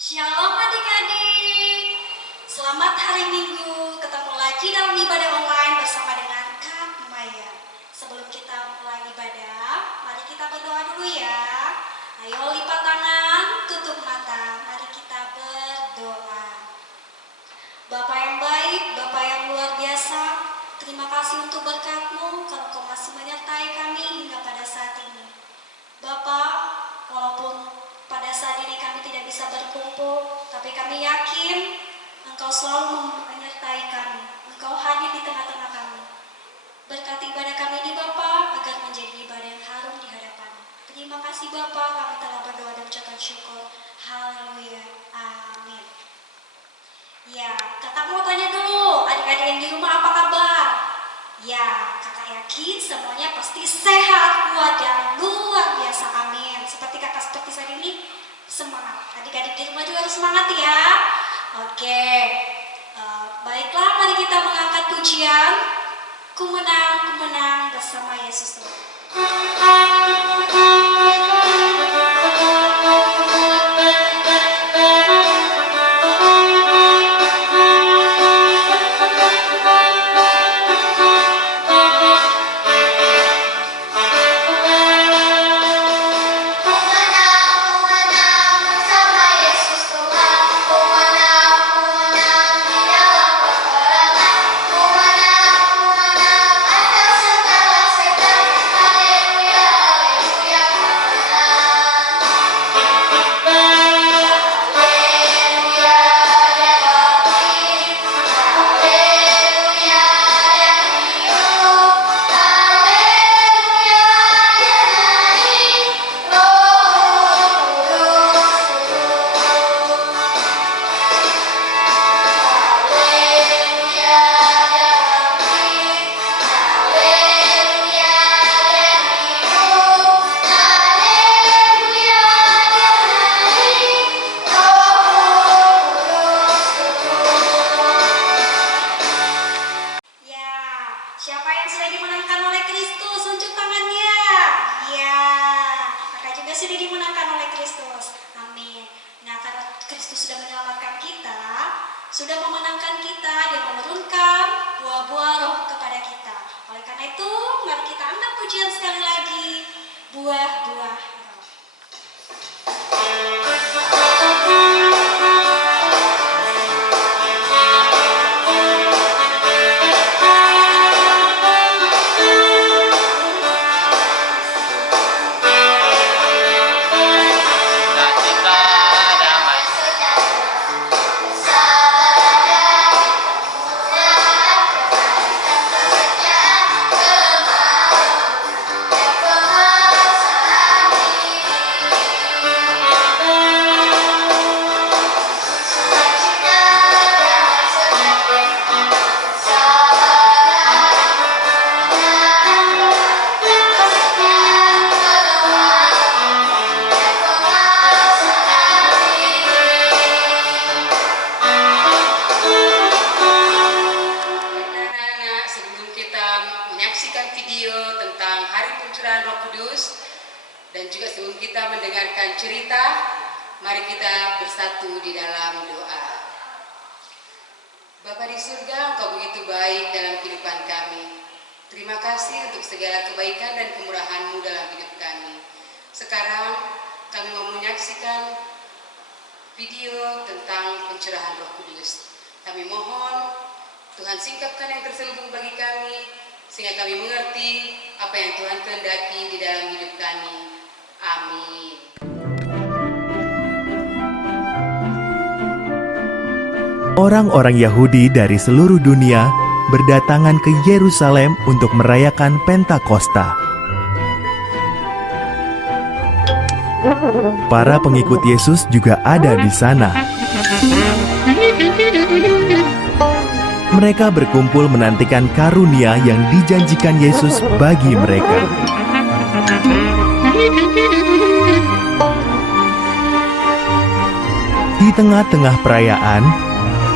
Shalom adik-adik. Selamat hari Minggu. Ketemu lagi dalam ibadah online bersama dengan Kak Maya. Sebelum kita mulai ibadah, mari kita berdoa dulu ya. Ayo lipat tangan, tutup mata. Mari kita berdoa. Bapa yang baik, Bapa yang luar biasa, terima kasih untuk berkat-Mu karena Kau masih menyertai kami hingga pada saat ini. Bapa, walaupun pada saat ini kami tidak bisa berkumpul, tapi kami yakin Engkau selalu menyertai kami. Engkau hadir di tengah-tengah kami. Berkati ibadah kami ini Bapa, agar menjadi ibadah yang harum di hadapan. Terima kasih Bapa, kami telah berdoa dan ucapkan syukur. Haleluya. Amin. Ya, kakak mau tanya dulu, adik-adik yang di rumah apa kabar? Ya, kakak yakin semuanya pasti sehat, kuat, dan luar biasa. Amin. Seperti kakak seperti saat ini, semangat. Adik-adik di rumah juga harus semangat ya. Oke, baiklah mari kita mengangkat pujian. Ku menang bersama Yesus Tuhan. Siapa yang sudah dimenangkan oleh Kristus? Unjuk tangannya. Ya, kakak juga sudah dimenangkan oleh Kristus. Amin. Nah, karena Kristus sudah menyelamatkan kita, sudah memenangkan kita, Dia menurunkan buah-buah roh kepada kita. Oleh karena itu, mari kita angkat pujian sekali lagi. Buah-buah roh. Dan juga sebelum kita mendengarkan cerita, mari kita bersatu di dalam doa. Bapa di surga, Engkau begitu baik dalam kehidupan kami. Terima kasih untuk segala kebaikan dan kemurahan-Mu dalam hidup kami. Sekarang kami mau menyaksikan video tentang pencurahan Roh Kudus. Kami mohon Tuhan singkapkan yang terselubung bagi kami, sehingga kami mengerti apa yang Tuhan kehendaki di dalam hidup kami. Amin. Orang-orang Yahudi dari seluruh dunia berdatangan ke Yerusalem untuk merayakan Pentakosta. Para pengikut Yesus juga ada di sana. Mereka berkumpul menantikan karunia yang dijanjikan Yesus bagi mereka. Di tengah-tengah perayaan,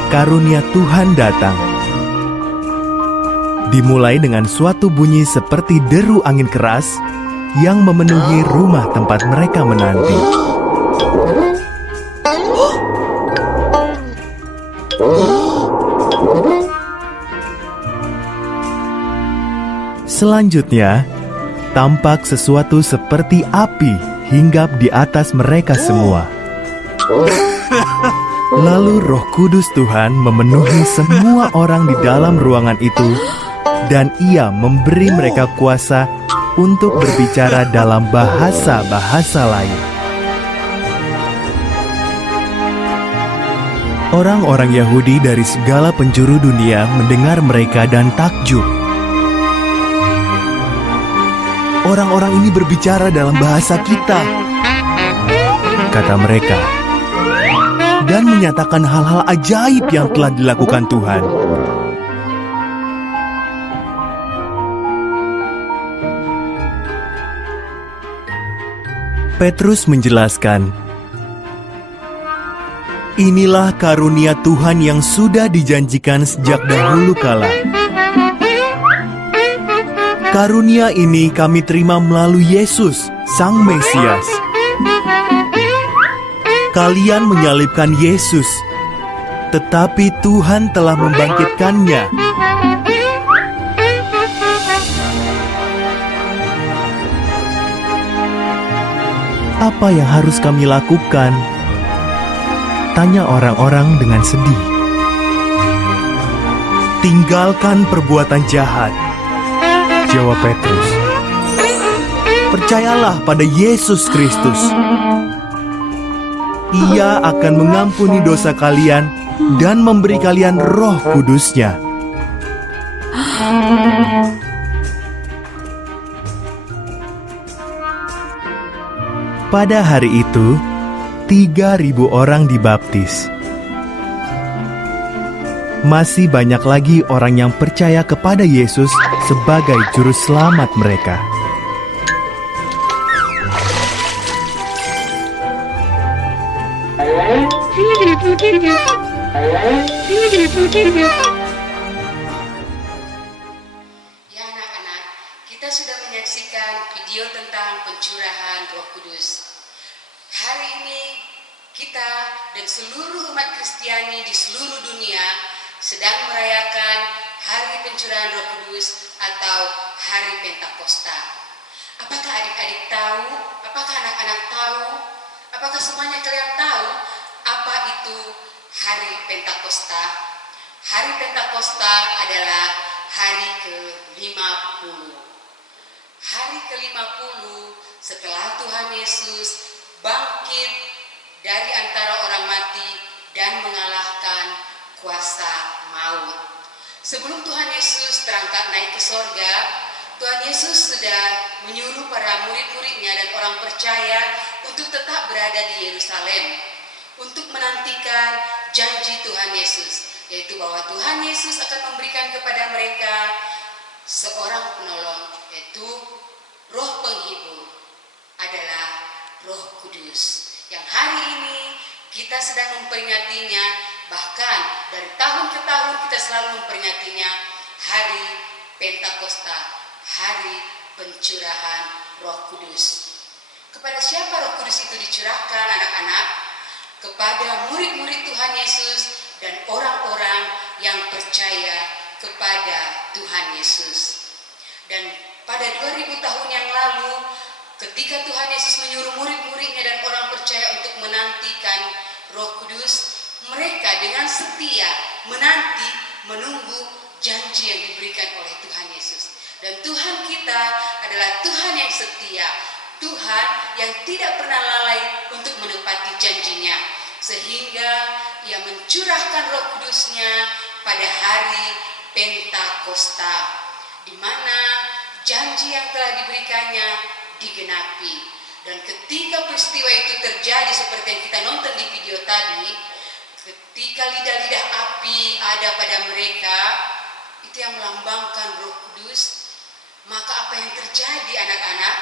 karunia Tuhan datang. Dimulai dengan suatu bunyi seperti deru angin keras yang memenuhi rumah tempat mereka menanti. Selanjutnya, tampak sesuatu seperti api hinggap di atas mereka semua. Lalu Roh Kudus Tuhan memenuhi semua orang di dalam ruangan itu, dan Ia memberi mereka kuasa untuk berbicara dalam bahasa-bahasa lain. Orang-orang Yahudi dari segala penjuru dunia mendengar mereka dan takjub. "Orang-orang ini berbicara dalam bahasa kita," kata mereka, dan menyatakan hal-hal ajaib yang telah dilakukan Tuhan. Petrus menjelaskan, "Inilah karunia Tuhan yang sudah dijanjikan sejak dahulu kala. Karunia ini kami terima melalui Yesus, Sang Mesias. Kalian menyalibkan Yesus, tetapi Tuhan telah membangkitkannya. Apa yang harus kami lakukan?" tanya orang-orang dengan sedih. "Tinggalkan perbuatan jahat," jawab Petrus. "Percayalah pada Yesus Kristus. Ia akan mengampuni dosa kalian dan memberi kalian Roh Kudus-Nya." Pada hari itu, 3.000 orang dibaptis. Masih banyak lagi orang yang percaya kepada Yesus sebagai juru selamat mereka. Ya anak-anak, kita sudah menyaksikan video tentang pencurahan Roh Kudus. Hari ini kita dan seluruh umat Kristiani di seluruh dunia sedang merayakan Hari Pencurahan Roh Kudus atau Hari Pentakosta. Apakah adik-adik tahu? Apakah anak-anak tahu? Apakah semuanya kalian tahu apa itu Hari Pentakosta? Hari Pentakosta adalah hari ke-50. Hari ke-50 setelah Tuhan Yesus bangkit dari antara orang mati dan mengalahkan kuasa maut. Sebelum Tuhan Yesus terangkat naik ke sorga, Tuhan Yesus sudah menyuruh para murid-muridnya dan orang percaya untuk tetap berada di Yerusalem, untuk menantikan janji Tuhan Yesus, yaitu bahwa Tuhan Yesus akan memberikan kepada mereka seorang penolong, yaitu Roh Penghibur, adalah Roh Kudus, yang hari ini kita sedang memperingatinya. Bahkan dari tahun ke tahun kita selalu memperingatinya, Hari Pentakosta, Hari Pencurahan Roh Kudus. Kepada siapa Roh Kudus itu dicurahkan, anak-anak? Kepada murid-murid Tuhan Yesus dan orang-orang yang percaya kepada Tuhan Yesus. Dan pada 2000 tahun yang lalu, ketika Tuhan Yesus menyuruh murid-muridnya dan orang percaya untuk menantikan Roh Kudus, mereka dengan setia menanti, menunggu janji yang diberikan oleh Tuhan Yesus. Dan Tuhan kita adalah Tuhan yang setia, Tuhan yang tidak pernah lalai untuk menepati janjinya, sehingga Ia mencurahkan Roh Kudus-Nya pada hari Pentakosta, di mana janji yang telah diberikannya digenapi. Dan ketika peristiwa itu terjadi seperti yang kita nonton di video tadi, ketika lidah-lidah api ada pada mereka, itu yang melambangkan Roh Kudus, maka apa yang terjadi, anak-anak?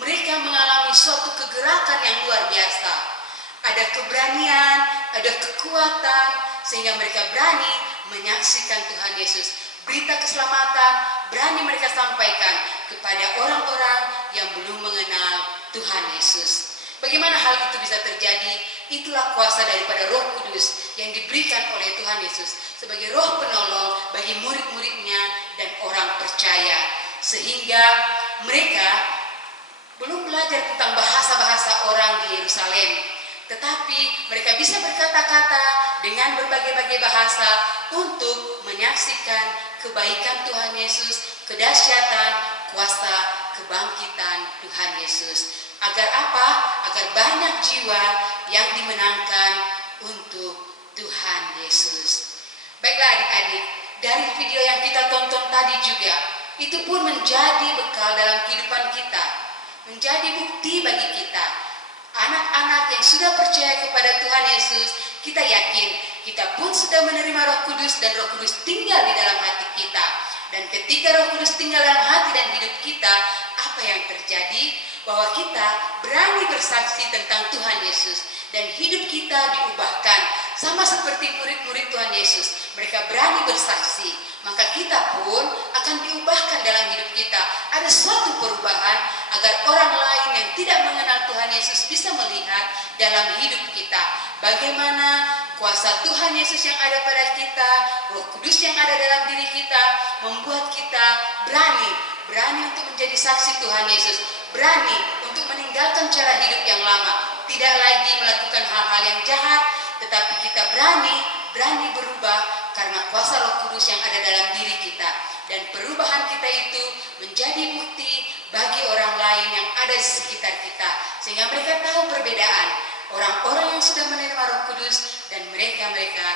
Mereka mengalami suatu kegerakan yang luar biasa. Ada keberanian, ada kekuatan, sehingga mereka berani menyaksikan Tuhan Yesus. Berita keselamatan berani mereka sampaikan kepada orang-orang yang belum mengenal Tuhan Yesus. Bagaimana hal itu bisa terjadi? Itulah kuasa daripada Roh Kudus yang diberikan oleh Tuhan Yesus sebagai roh penolong bagi murid-muridnya dan orang percaya. sehingga mereka belum belajar tentang bahasa-bahasa orang di Yerusalem, tetapi mereka bisa berkata-kata dengan berbagai-bagai bahasa untuk menyaksikan kebaikan Tuhan Yesus, kedahsyatan kuasa kebangkitan Tuhan Yesus. Agar apa? Agar banyak jiwa yang dimenangkan untuk Tuhan Yesus. Baiklah adik-adik, dari video yang kita tonton tadi juga, itu pun menjadi bekal dalam kehidupan kita, menjadi bukti bagi kita. Anak-anak yang sudah percaya kepada Tuhan Yesus, kita yakin kita pun sudah menerima Roh Kudus dan Roh Kudus tinggal di dalam hati kita. Dan ketika Roh Kudus tinggal dalam hati dan hidup kita, apa yang terjadi? Bahwa kita berani bersaksi tentang Tuhan Yesus dan hidup kita diubahkan sama seperti murid-murid Tuhan Yesus. Mereka berani bersaksi, maka kita pun akan diubahkan dalam hidup kita. Ada suatu perubahan agar orang lain yang tidak mengenal Tuhan Yesus bisa melihat dalam hidup kita bagaimana kuasa Tuhan Yesus yang ada pada kita, Roh Kudus yang ada dalam diri kita membuat kita berani untuk menjadi saksi Tuhan Yesus, berani untuk meninggalkan cara hidup yang lama, tidak lagi melakukan hal-hal yang jahat, tetapi kita berani berubah karena kuasa Roh Kudus yang ada dalam diri kita. Dan perubahan kita itu menjadi bukti bagi orang lain yang ada di sekitar kita, sehingga mereka tahu perbedaan orang-orang yang sudah menerima Roh Kudus dan mereka-mereka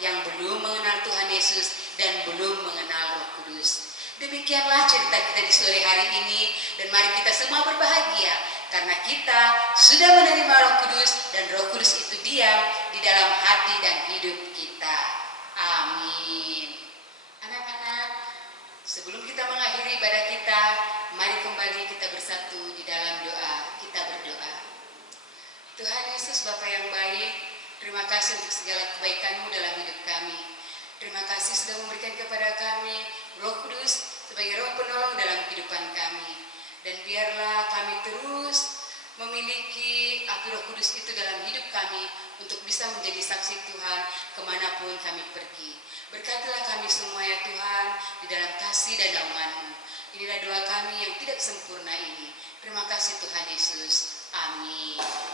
yang belum mengenal Tuhan Yesus dan belum mengenal Roh Kudus. Demikianlah cerita kita di sore hari ini, dan mari kita semua berbahagia karena kita sudah menerima Roh Kudus dan Roh Kudus itu diam di dalam hati dan hidup kita. Amin. Anak-anak, sebelum kita mengakhiri ibadah kita, mari kembali kita bersatu di dalam doa. Kita berdoa. Tuhan Yesus, Bapa yang baik, terima kasih untuk segala kebaikan-Mu dalam hidup kami. Terima kasih sudah memberikan kepada kami Roh Kudus sebagai roh penolong dalam kehidupan kami. Dan biarlah kami terus memiliki api Roh Kudus itu dalam hidup kami untuk bisa menjadi saksi Tuhan kemanapun kami pergi. Berkatilah kami semua ya Tuhan di dalam kasih dan naungan-Mu. Inilah doa kami yang tidak sempurna ini. Terima kasih Tuhan Yesus. Amin.